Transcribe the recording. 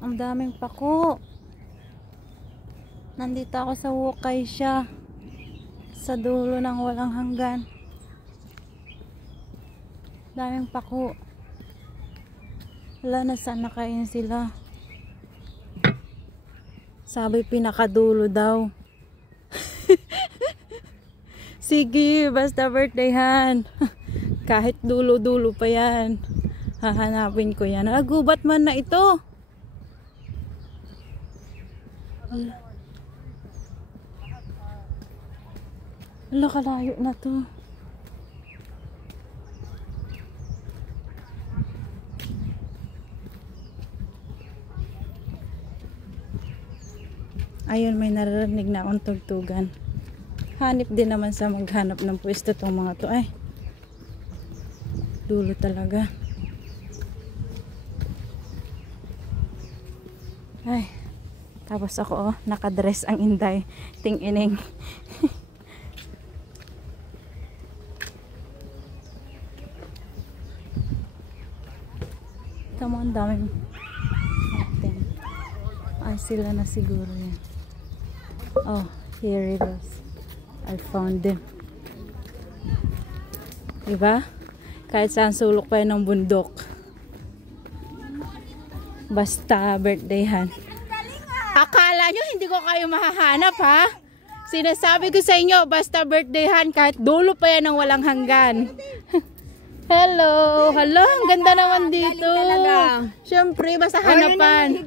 Ang daming pako. Nandito ako sa Wukay siya. Sa dulo ng walang hanggan. Daming pako. Wala na, saan nakain sila. Sabi pinakadulo daw. Sige, basta birthdayhan. Kahit dulo-dulo pa yan. Hahanapin ko yan. Gubat man na ito. Wala, kalayo na to. Ayun, may naririnig na akong tugtugan. Hanip din naman sa maghanap ng pwesto tong mga to. Ay, dulo talaga. Ay, tapos ako nakadress ang inday. Ting-ining. Come on, daming natin. Ay, sila na siguro yan. Oh, here it is. I found them. Diba? Kahit saan sulok pa yan ng bundok. Basta birthdayhan. Akala nyo hindi ko kayo mahahanap, ha? Sinasabi ko sa inyo, basta birthdayhan kahit dulo pa yan ng walang hanggan. Hello! Hello! Ang ganda naman dito. Siyempre, basta hanapan.